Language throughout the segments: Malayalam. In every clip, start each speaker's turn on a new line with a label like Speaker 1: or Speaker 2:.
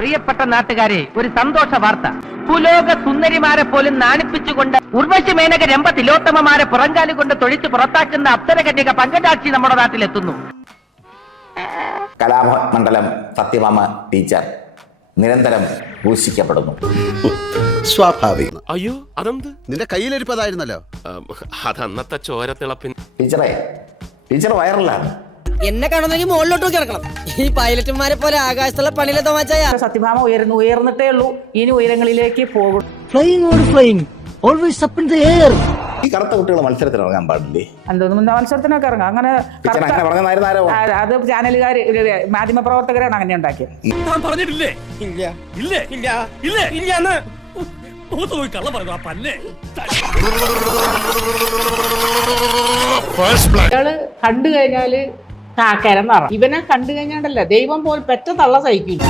Speaker 1: പ്രിയപ്പെട്ട നാട്ടുകാരെ, ഒരു സന്തോഷ വാർത്ത. ഭൂലോക സുന്ദരിമാരെ പോലും നാണിപ്പിച്ചുകൊണ്ട് ഉർവശി മേനക രംഭ തിലോത്തമമാരെ പുറങ്കാലി കൊണ്ട് തൊഴിച്ച് പുറത്താക്കുന്ന അപ്സരകന്യക പങ്കജാക്ഷി നമ്മുടെ നാട്ടിലെത്തുന്നു.
Speaker 2: കലാമണ്ഡലം സത്യഭാമ ടീച്ചർ നിരന്തരം ദൂഷിക്കപ്പെടുന്നു.
Speaker 3: സ്വാഭാവികം.
Speaker 4: അയ്യോ അതെന്ത്?
Speaker 3: നിന്റെ കയ്യിലിരിപ്പതായിരുന്നല്ലോ.
Speaker 4: അതന്നത്തെ ചോരത്തിളപ്പിൻ.
Speaker 2: ടീച്ചർ വൈറലാണ്.
Speaker 5: എന്നെ കാണുന്നെങ്കിൽ മുകളിലോട്ട് കിടക്കണം. ഈ പൈലറ്റുമാരെ പോലെ ആകാശത്തുള്ള പണിയിലെ തോമാച്ചായ.
Speaker 6: സത്യഭാമ ഉയർന്നിട്ടേ ഉള്ളൂ, ഇനി ഉയരങ്ങളിലേക്ക് പോകും.
Speaker 2: ഈ കറുത്ത കുട്ടികൾ മത്സരത്തിന് ഇറങ്ങാൻ പാടില്ലേ?
Speaker 6: എന്തോന്നും മത്സരത്തിനൊക്കെ ഇറങ്ങാം. അങ്ങനെ അത് ചാനലുകാര് മാധ്യമ പ്രവർത്തകരാണ് അങ്ങനെ ഉണ്ടാക്കിയത്.
Speaker 4: പറഞ്ഞിട്ടില്ലേ? ഇല്ല ഇല്ല ഇല്ല ഇല്ല ഇല്ല.
Speaker 6: ഇയാള് കണ്ടു കഴിഞ്ഞാല് കാക്കരം നിറ. ഇവനെ കണ്ടു കഴിഞ്ഞാണ്ടല്ല ദൈവം പോലും പെറ്റ തള്ള സഹിക്കില്ല.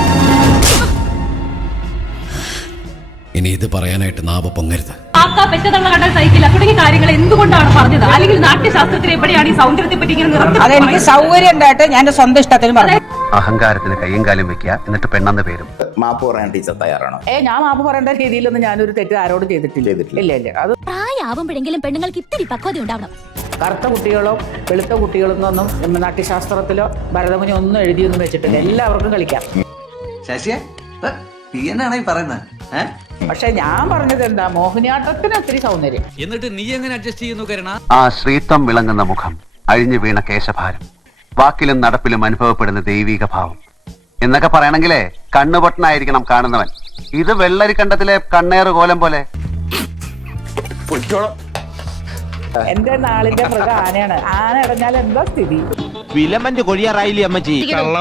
Speaker 7: ഇനി ഇത് പറയാനായിട്ട് നാവ് പൊങ്ങരുത്.
Speaker 8: പെറ്റതള്ള കണ്ടാൽ സഹിക്കില്ല തുടങ്ങിയ കാര്യങ്ങൾ എന്തുകൊണ്ടാണ് പറഞ്ഞത്? അല്ലെങ്കിൽ നാട്യശാസ്ത്രത്തിൽ എവിടെയാണ് ഈ സൗന്ദര്യത്തെ പറ്റി ഇങ്ങനെ?
Speaker 6: അതെനിക്ക് സൗകര്യം ഉണ്ടായിട്ട് ഞാൻ എന്റെ സ്വന്തം ഇഷ്ടത്തിന് പറഞ്ഞു.
Speaker 7: അഹങ്കാരത്തിന് കയ്യും കാലും വെക്കുക, എന്നിട്ട് പെണ്ണെന്ന പേരും.
Speaker 2: മാപ്പ് പറയാൻ ടീച്ചർ തയ്യാറാണോ?
Speaker 6: ഞാൻ മാപ്പ് പറയേണ്ട രീതിയിലൊന്നും ഞാനൊരു തെറ്റ് ആരോടും ചെയ്തിട്ടില്ല. ഇല്ല. അത്
Speaker 8: പ്രായമാവുമ്പോഴെങ്കിലും പെണ്ണുങ്ങൾക്ക് ഇത്തിരി പക്വത ഉണ്ടാവണം.
Speaker 6: കറുത്ത കുട്ടികളോ വെളുത്ത കുട്ടികളൊന്നും നാട്യശാസ്ത്രത്തിലോ ഭരതമുനി ഒന്നും എഴുതിയൊന്നും വെച്ചിട്ടില്ല. എല്ലാവർക്കും കളിക്കാം. പക്ഷെ ഞാൻ പറഞ്ഞത് എന്താ, മോഹിനിയാട്ടത്തിന് ഒത്തിരി സൗന്ദര്യം.
Speaker 9: എന്നിട്ട് നീ എങ്ങനെ അഡ്ജസ്റ്റ് ചെയ്യുന്നു കരുണ?
Speaker 7: ആ ശ്രീത്വം വിളങ്ങുന്ന മുഖം, അഴിഞ്ഞു വീണ കേശഭാരം, വാക്കിലും നടപ്പിലും അനുഭവപ്പെടുന്ന ദൈവിക ഭാവം എന്നൊക്കെ പറയണെങ്കിലേ കണ്ണുപൊട്ടനായിരിക്കണം കാണുന്നവൻ. ഇത് വെള്ളരിക്കണ്ടത്തിലെ കണ്ണേറ് കോലം പോലെ.
Speaker 6: എന്റെ നാളിന്റെ മൃഗം ആനയാണ്. ആന ഇടഞ്ഞാൽ എന്താ സ്ഥിതി?
Speaker 1: ഫിലമെന്റ് കൊഴിയാറായില്ലേ അമ്മച്ചി?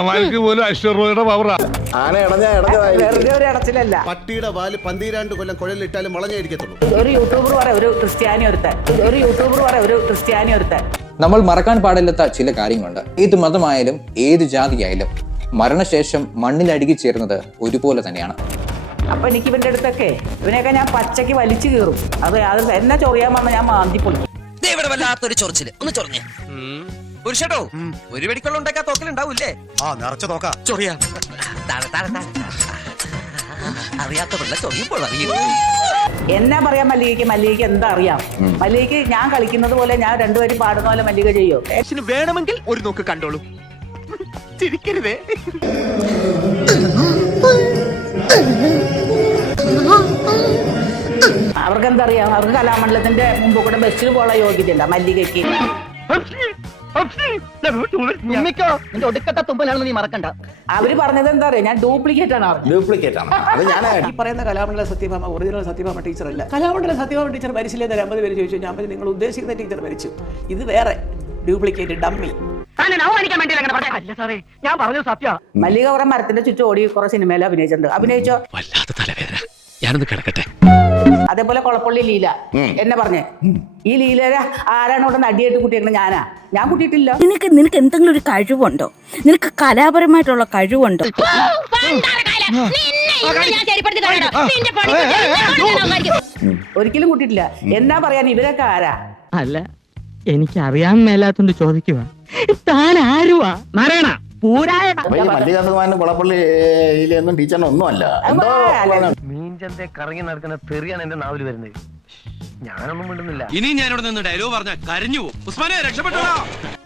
Speaker 6: വെറുതെ ഒരു ഇടച്ചിലല്ല.
Speaker 3: പട്ടിയുടെ വാല് 12 കൊല്ലം കുഴലിട്ടാലും മുളഞ്ഞായിരിക്കത്തുള്ളൂ.
Speaker 6: ഒരു യൂട്യൂബർ പറയാം ഒരു ക്രിസ്ത്യാനി ഒരുത്തൻ.
Speaker 10: നമ്മൾ മറക്കാൻ പാടില്ലാത്ത ചില കാര്യങ്ങളുണ്ട്. ഏത് മതമായാലും ഏത് ജാതിയായാലും മരണശേഷം മണ്ണിലടുക്കി ചേരുന്നത് ഒരുപോലെ തന്നെയാണ്.
Speaker 6: അപ്പൊ എനിക്ക് ഇവന്റെ അടുത്തൊക്കെ ഇവനെയൊക്കെ ഞാൻ പച്ചക്ക് വലിച്ചു കീറും. അത് എന്നെ ചൊറിയാൻ വന്ന ഞാൻ മാന്തി പൊളിക്കും.
Speaker 5: ഇവിടെ വല്ലാത്തൊരു ചൊറിച്ചില്. ഒന്ന് ചൊറിഞ്ഞേ പുരുഷട്ടോ. ഒരു വെടിക്കൊള്ള ഉണ്ടാക്കാൻ തോക്കലുണ്ടാവൂല്ലേ?
Speaker 3: നിറച്ച നോക്കാം.
Speaker 5: ചൊറിയാ അറിയാത്ത പിള്ള ചൊറിയുമ്പോൾ അറിയും.
Speaker 6: എന്നാ പറയാം മല്ലികയ്ക്ക് എന്താ അറിയാം? മല്ലികയ്ക്ക് ഞാൻ കളിക്കുന്നത് പോലെ ഞാൻ രണ്ടുപേരും പാടുന്ന പോലെ മല്ലിക ചെയ്യോ?
Speaker 1: വേണമെങ്കിൽ ഒരു നോക്ക് കണ്ടോളൂ, ചിരിക്കരുതേ.
Speaker 6: അവർക്ക് എന്താ അറിയാം? അവർക്ക് കലാമണ്ഡലത്തിന്റെ മുമ്പ് കൂടെ ബസ്സിൽ പോകാനുള്ള യോഗ്യതയില്ല മല്ലികയ്ക്ക്.
Speaker 1: ഒടുക്കത്തെ തുമ്പലാണെന്ന് നീ മറക്കണ്ട.
Speaker 6: അവര് പറഞ്ഞത് എന്താ അറിയാം? ഞാൻ ഡ്യൂപ്ലിക്കേറ്റ് ആണ്.
Speaker 2: അത് ഞാൻ
Speaker 11: ഈ പറയുന്ന കലാമണ്ഡല സത്യഭാമ ഒറിജിനൽ സത്യഭാമ ടീച്ചർ അല്ല. കലാമണ്ഡല സത്യഭാമ ടീച്ചർ മരിച്ചില്ലേ? 50 പേര് ചോദിച്ചു. ഞാൻ പറഞ്ഞു നിങ്ങൾ ഉദ്ദേശിക്കുന്ന ടീച്ചർ മരിച്ചു, ഇത് വേറെ ഡ്യൂപ്ലിക്കേറ്റ് ഡമ്മി.
Speaker 1: ഞാൻ പറഞ്ഞു സത്യ.
Speaker 6: മല്ലിക കുറെ മരത്തിന്റെ ചുറ്റും ഓടി കുറെ സിനിമയിൽ അഭിനയിച്ചോ?
Speaker 9: വല്ലാത്ത തലവേദന, ഞാനൊന്ന് കിടക്കട്ടെ.
Speaker 6: അതേപോലെ കൊളപ്പള്ളി ലീല എന്നെ പറഞ്ഞേ, ഈ ലീല ആരാണ് ഇവിടെ നടിയായിട്ട് കുട്ടിയേക്കണ? ഞാൻ കുട്ടിയിട്ടില്ല.
Speaker 8: നിനക്ക് എന്തെങ്കിലും ഒരു കഴിവുണ്ടോ? നിനക്ക് കലാപരമായിട്ടുള്ള കഴിവുണ്ടോ?
Speaker 6: ഒരിക്കലും കുട്ടിയിട്ടില്ല. എന്നാ പറയാൻ ഇവരൊക്കെ ആരാ?
Speaker 1: അല്ല, എനിക്ക് അറിയാൻ മേലാത്തോണ്ട് ചോദിക്കുക. താൻ ആരുവാ? നാരായണ
Speaker 2: മല്ലികാസുമാനും ടീച്ചറിനൊന്നും അല്ല.
Speaker 1: മീൻചന്തെ കറങ്ങി നടക്കുന്ന തെറിയാണ് എന്റെ നാവിൽ വരുന്നത്. ഞാനൊന്നും മിണ്ടുന്നില്ല.
Speaker 9: ഇനി ഞാനിവിടെ നിന്ന് ഡയലോഗ് പറഞ്ഞാൽ കരഞ്ഞു പോകും. ഉസ്മാനെ രക്ഷപ്പെട്ടോ.